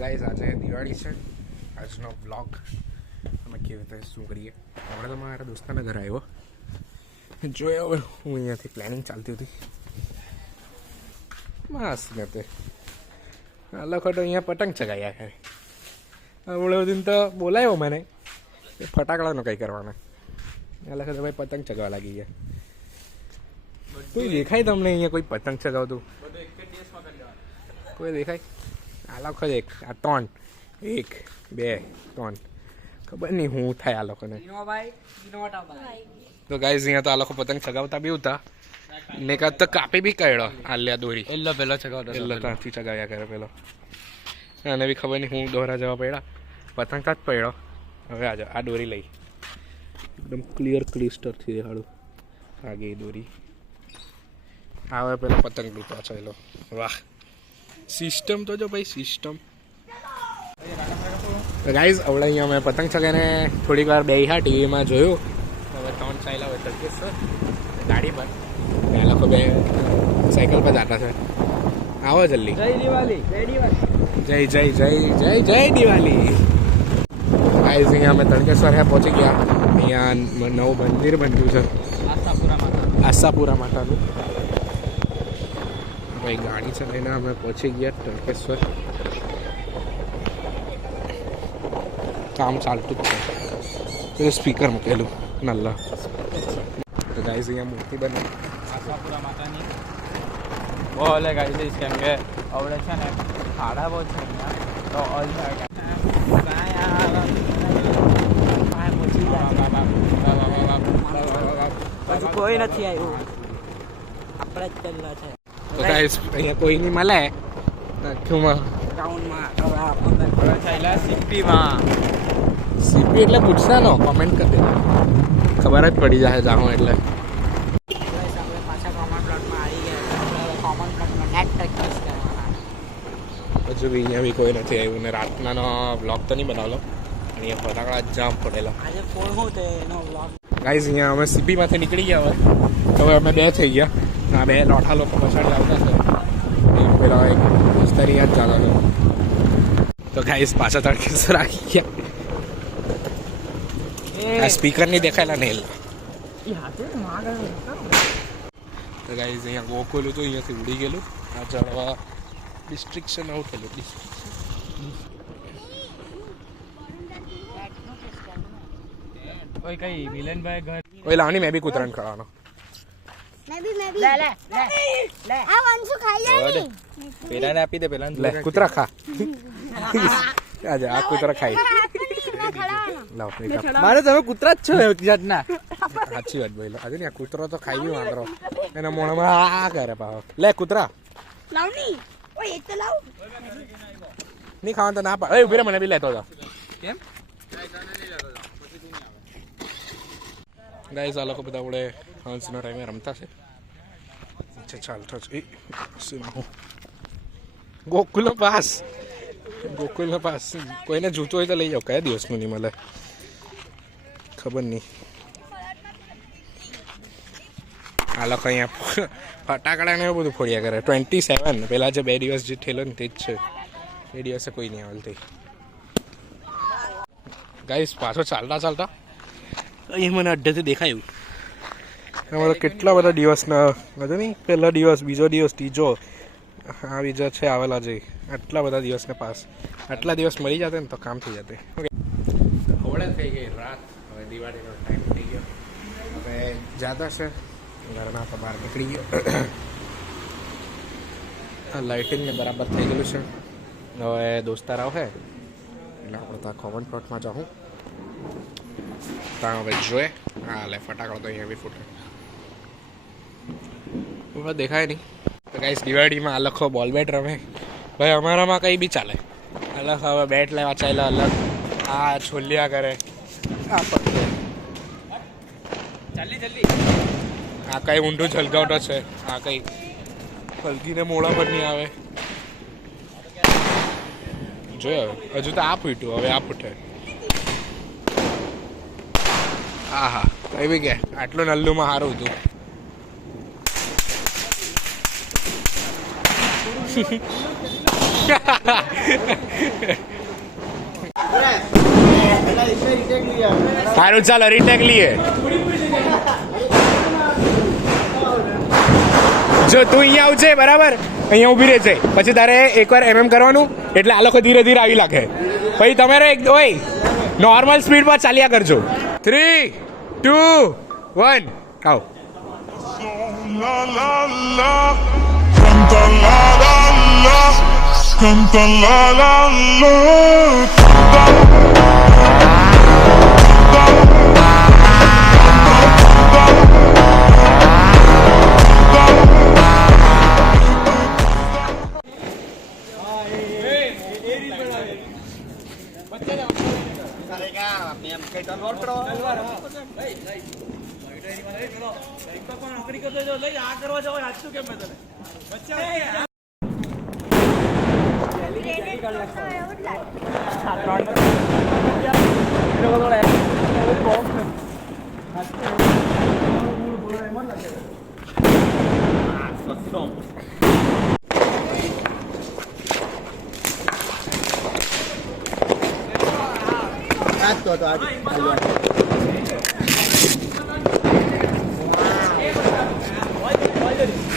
Guys આજે દિવાળી છે. આજનો બ્લોગ અમે કેવી રીતે શું કરીએ. હમણાં તો મારા દોસ્તાના ઘરે આવ્યો જોયો. હવે હું અહીંયાથી પ્લાનિંગ ચાલતી હતી મસ્ત ને આ લોકો તો અહીંયા પતંગ ચગાવ્યા કરે. હમણાં દિન તો બોલાયો મને ફટાકડાનો કંઈ કરવાના. આ લોકો તો ભાઈ પતંગ ચગાવવા લાગી ગયા. કોઈ દેખાય તમને અહીંયા કોઈ પતંગ ચગાવતું? કોઈ દેખાય? આ લોકો એક આ 3 1 2 3 ખબર નહીં હું થાય આ લોકોને. તો ગાઈઝ અહીંયા તો આ લોકો પતંગ ચગાવતા બી હતા ને કાં તો કાપી બી કાઢ્યો આલ્યા દોરી. એલ્લો પેલો ચગાવતો એલ્લો ત્યાંથી ચગાવ્યા કરે પેલો. અને બી ખબર નહીં હું દોરા જવા પડ્યા પતંગ કાં જ પડ્યો. હવે આ દોરી લઈ એકદમ ક્લિયર ક્લિસ્ટરથી દેખાડું. આગે દોરી આવે પેલો પતંગ લૂંટવા ચાલ્યો. વાહ સિસ્ટમ તો જો ભાઈ સિસ્ટમ. ગાઈઝ હવડે અહીંયા મેં પતંગ ચગાવીને થોડીક વાર બેહ્યા ટીવીમાં જોયું. હવે 3 ચાલ્યા હોય તડકેસ ગાડી પર બે લોકો બે સાયકલ પર જતા છે. આવો જલ્દી. જય દિવાળી જય જય જય જય જય દિવાળી. ગાઈઝ અહીંયા અમે તડકેશ્વર પહોંચી ગયા. અહીંયા નવું મંદિર બન્યું છે આશાપુરા માતાનું. ભાઈ ગાડી છે લઈને અમે પહોંચી ગયા તડકેશ્વર. કામ ચાલતું જ છે. સ્પીકર મૂકેલું નલ્લા. તો ગાઈઝ અહીંયા મૂર્તિ બને આશાપુરા માતાની બહુ અલગ આવી કેમ કે આવડે છે ને ખાડા બહુ છે અહીંયા તો કોઈ નથી આવ્યું આપણે જ પહેલા છે. તો ગાઈઝ અહીંયા કોઈ નહીં મળે સીપી એટલે પૂછવાનો કોમેન્ટ કરી દે ખબર જ પડી જાય જાણો એટલે. હજુ બી અહીંયા બી કોઈ નથી આવ્યું ને રાતનાનો બ્લોગ તો નહીં બનાવેલો. અહીંયા ફટાકડા જામ પડેલા. ગાઈઝ અહીંયા અમે સીપીમાંથી નીકળી ગયા હવે અમે 2 થઈ ગયા. આ 2 લોઠા લોકો પછાડી આવતા છે. પેલા એક દોસ્તારી યાદ ચાલો. તો ગાઈઝ પાછા તડકેશ્વર આવી ગયા. આ સ્પીકર નહીં દેખાયેલા ને તો ગાઈઝ અહીંયા ગોકુલ હતું અહીંયાથી ઉડી ગયેલું. આ જળવા ડિસ્ટ્રિક્શન આઉટ થયેલું. કોઈ કઈ મિલનભાઈ ઘર કોઈ લાવની મેં બી કૂતરાને ખાવાનો. પેલાને આપી દે પેલા લે કૂતરા ખા. આજે આ કૂતરા ખાઈ લાવ. મારે તમે કૂતરા જ છો જાતના. સાચી વાત બોલો. આજે ને આ કૂતરો તો ખાઈ ગયો વાંદરો એના મોણામાં આ કરે પાછો. લે કૂતરા નહીં ખાવાનું તો ના પાડ. ઉભી રે મને બી લેતો હતો. કેમ ગાઈઝ આ લોકો બધા આપણે હંસના ટાઈમે રમતા છે. ચાલતો છે ગોકુલનો પાસ કોઈને જૂતું હોય તો લઈ જાઓ. કયા દિવસનું નહીં મળે ખબર નહીં. આ લોકો અહીંયા ફટાકડા ને એવું બધું ફોડ્યા કરે. 27 પેલા જે 2 દિવસ જે થયેલો ને તે જ છે. એ દિવસે કોઈ નહીં આવતી. ગાઈસ પાછો ચાલતા અહીંયા મને અડધેથી દેખાયું. અમારે કેટલા બધા દિવસના હતો નહીં. પહેલા દિવસ, બીજો દિવસ, ત્રીજો, આ બીજો છે આવેલા છે. આટલા બધા દિવસને પાસ આટલા દિવસ મળી જતે ને તો કામ થઈ જતે. ઓકે હવડે થઈ ગઈ રાત. હવે દિવાળીનો ટાઈમ થઈ ગયો. હવે જાતા છે ઘરના તો બહાર નીકળી ગયો. આ લાઇટિંગને બરાબર થઈ ગયેલું છે. હવે દોસ્તાર આવશે એટલે આપણે ત્યાં કોમન પ્લોટમાં જાઉં. ત્યાં હવે જોઈએ. હા લે ફટાકડો તો અહીંયા બી ફૂટે હવે દેખાય નહીં. તો ગાઈસ દિવાળીમાં આ લોકો બોલ બેટ રમે. ભાઈ અમારામાં કંઈ બી ચાલે. અલગ હવે બેટ લેવા ચાલે અલગ. આ છોલિયા કરે આ પકડે જલ્દી આ કંઈ ઊંધું ઝલગાવટો છે. આ કંઈ હલકીને મોડા પર નહીં આવે. જોયો હજુ તો આ ફૂટ્યું હવે આ ફૂટે. હા હા કઈ બી ગયા. આટલું નલ્લુમાં સારું હતું. સારું ચાલો રીટેક લઈએ. જો તું અહીંયા આવજે બરાબર, અહીંયા ઊભી રહેજે, પછી તારે એકવાર કરવાનું, એટલે આ લોકો ધીરે ધીરે આવી લાગે. પછી તમારે એક ઓય નોર્મલ સ્પીડ પર ચાલ્યા કરજો. 3, 2, 1 આવો. Canta la la la, canta la la la,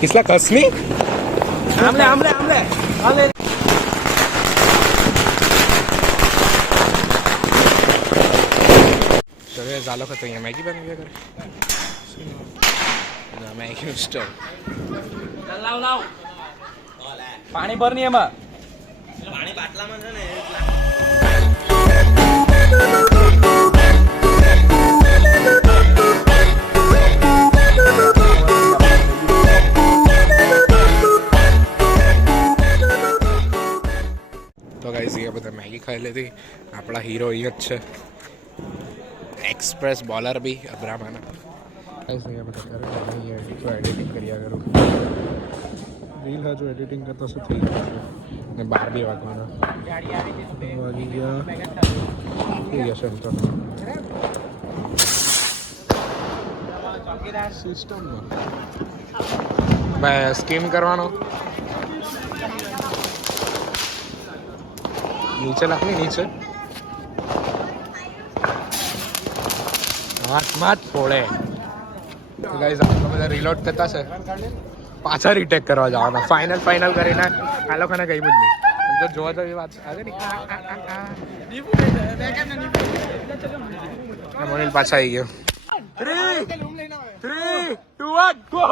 किसला कसमी આમલે આમલે આમલે આમલે સગळे झालं का અહીંયા મॅગી बनवूया કરે ના મॅગી સ્ટોવ લાવ લાવ પાણી ભર ની એમાં પાણી બાટલામાં છે ને તો ગાઈઝ એ બધા મેગી ખાઈ લીધી. આપણા હીરો અહીંયા જ છે, એક્સપ્રેસ બોલર બી અબ્રામાના. ગાઈઝ અહીંયા બધા કરે અહીંયા એડિટિંગ કર્યા કરું. રીલ હજુ એડિટિંગ કરતા શું થઈ ગયું છે ને 12 વાગવાના વાગી ગયા થઈ ગયા છે એમ તો સિસ્ટમમાં. ભાઈ સ્કીમ કરવાનો નીચે નાખની નીચે હાથમાં જ ફોડે. ગાઈઝ આપણે બધા રિલોડ કરતા છે, પાછા રીટેક કરવા જવાના. ફાઇનલ કરીને આ લોકોને કહ્યું જ નહીં. તો જોવા તો એ વાત આવે ને મોનિલ પાછા આવી ગયો. 3, 2, 1 ગો.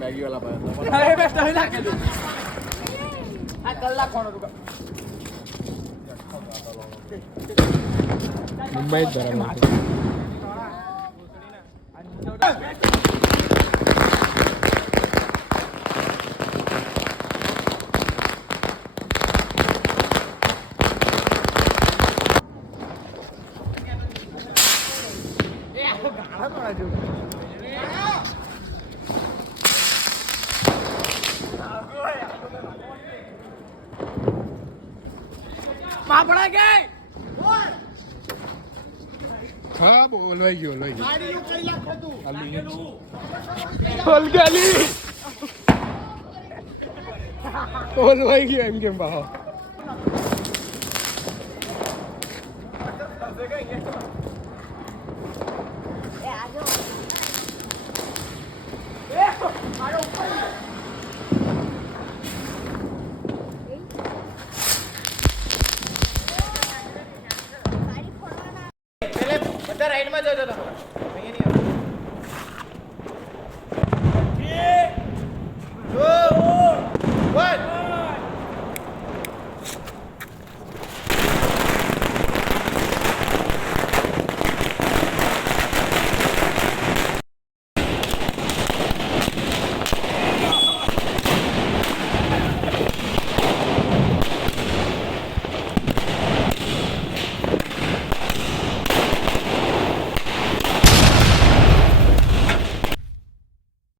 मैगी वाला અરે બેસ્ટ હોય ના કે આ કલાક કોણ રૂકા मुंबई बराबर પાપડા ગઈ हाँ बोलवाई गयो बोलवाई गयो एम केम बाहो